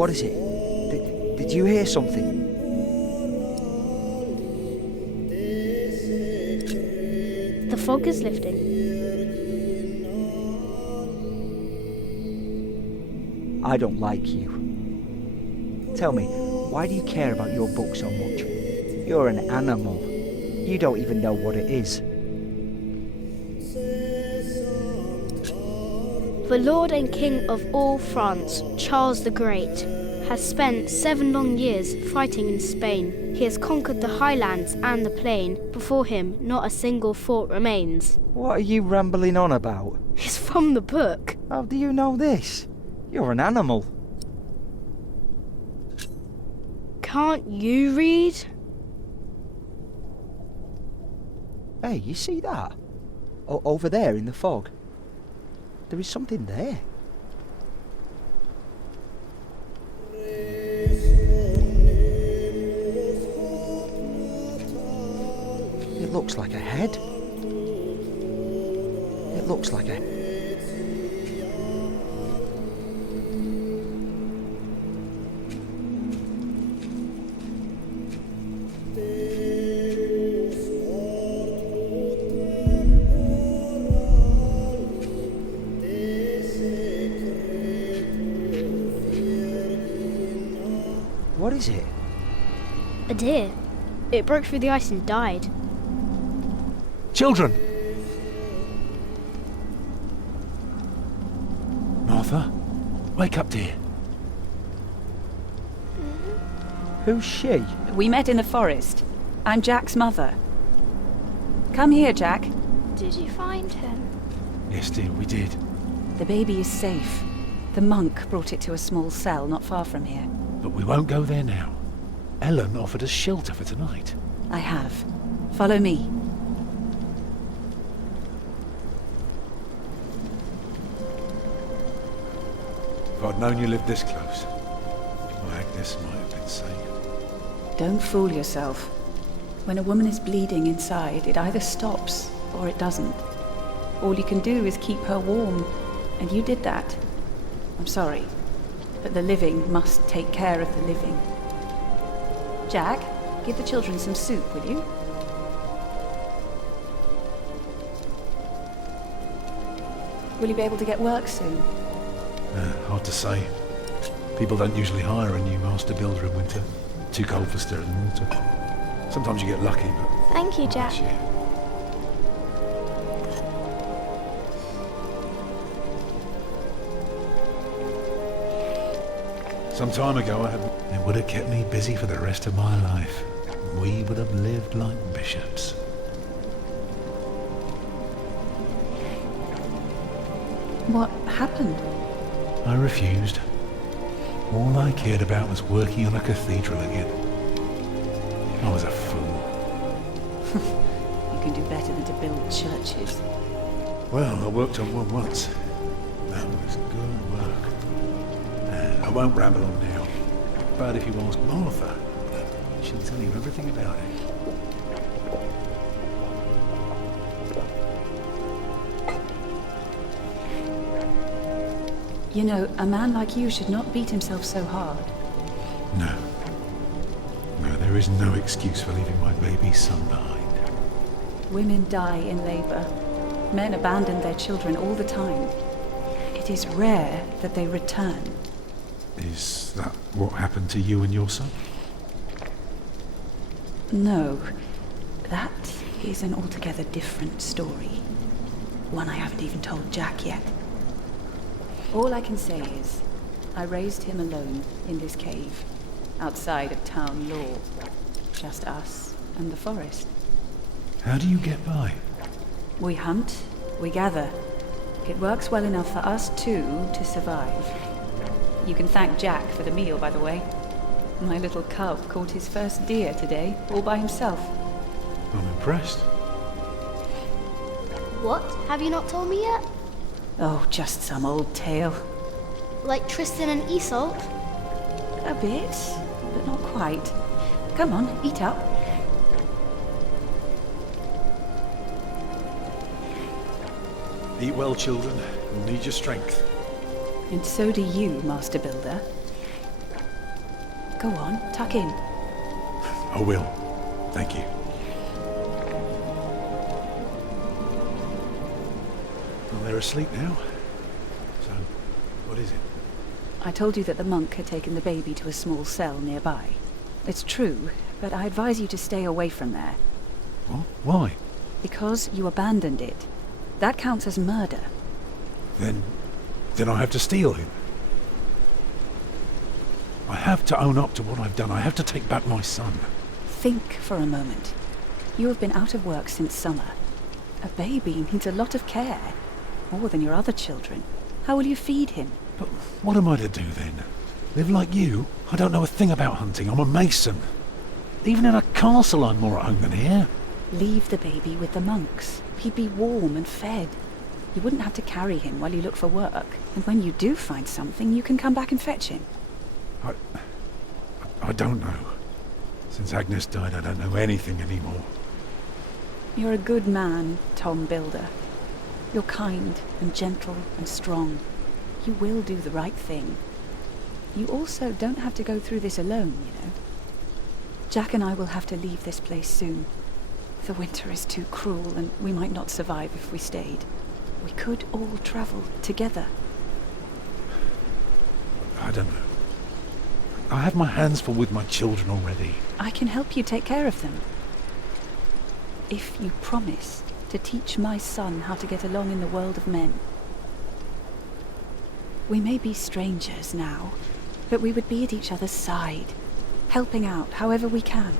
What is it? Did you hear something? The fog is lifting. I don't like you. Tell me, why do you care about your book so much? You're an animal. You don't even know what it is. The Lord and King of all France, Charles the Great, has spent 7 long years fighting in Spain. He has conquered the highlands and the plain. Before him, not a single fort remains. What are you rambling on about? It's from the book. How do you know this? You're an animal. Can't you read? Hey, you see that? Over there in the fog. There is something there. It looks like a head. It looks like a... What is it? A deer. It broke through the ice and died. Children! Martha, wake up, dear. Who's she? We met in the forest. I'm Jack's mother. Come here, Jack. Did you find him? Yes, dear, we did. The baby is safe. The monk brought it to a small cell not far from here. But we won't go there now. Ellen offered us shelter for tonight. I have. Follow me. If I'd known you lived this close, my Agnes might have been safe. Don't fool yourself. When a woman is bleeding inside, it either stops or it doesn't. All you can do is keep her warm, and you did that. I'm sorry, but the living must take care of the living. Jack, give the children some soup, will you? Will you be able to get work soon? Hard to say. People don't usually hire a new master builder in winter. Too cold for stirring water. Sometimes you get lucky, but... Thank you, not Jack. this year. Some time ago, it would have kept me busy for the rest of my life. We would have lived like bishops. What happened? I refused. All I cared about was working on a cathedral again. I was a fool. You can do better than to build churches. Well, I worked on one once. That was good work. I won't ramble on now. But if you ask Martha, she'll tell you everything about it. You know, a man like you should not beat himself so hard. No. No, there is no excuse for leaving my baby son behind. Women die in labor. Men abandon their children all the time. It is rare that they return. Is that what happened to you and your son? No, that is an altogether different story. One I haven't even told Jack yet. All I can say is, I raised him alone in this cave, outside of town law. Just us and the forest. How do you get by? We hunt, we gather. It works well enough for us two to survive. You can thank Jack for the meal, by the way. My little cub caught his first deer today, all by himself. I'm impressed. What? Have you not told me yet? Oh, just some old tale. Like Tristan and Isolde? A bit, but not quite. Come on, eat up. Eat well, children. You'll need your strength. And so do you, Master Builder. Go on, tuck in. I will. Thank you. Well, they're asleep now. So, what is it? I told you that the monk had taken the baby to a small cell nearby. It's true, but I advise you to stay away from there. What? Why? Because you abandoned it. That counts as murder. Then I have to steal him. I have to own up to what I've done. I have to take back my son. Think for a moment. You have been out of work since summer. A baby needs a lot of care. More than your other children. How will you feed him? But what am I to do then? Live like you? I don't know a thing about hunting. I'm a mason. Even in a castle I'm more at home than here. Leave the baby with the monks. He'd be warm and fed. You wouldn't have to carry him while you look for work. And when you do find something, you can come back and fetch him. I don't know. Since Agnes died, I don't know anything anymore. You're a good man, Tom Builder. You're kind and gentle and strong. You will do the right thing. You also don't have to go through this alone, you know. Jack and I will have to leave this place soon. The winter is too cruel, and we might not survive if we stayed. We could all travel together. I don't know. I have my hands full with my children already. I can help you take care of them. If you promise to teach my son how to get along in the world of men. We may be strangers now, but we would be at each other's side, helping out however we can.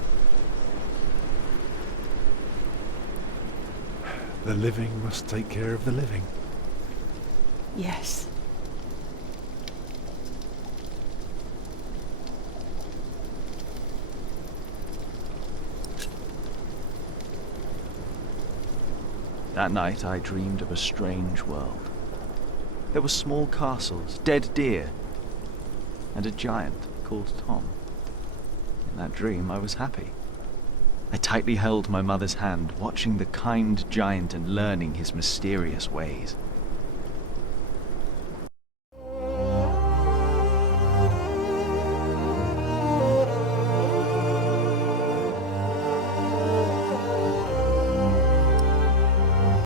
The living must take care of the living. Yes. That night I dreamed of a strange world. There were small castles, dead deer, and a giant called Tom. In that dream I was happy. I tightly held my mother's hand, watching the kind giant and learning his mysterious ways.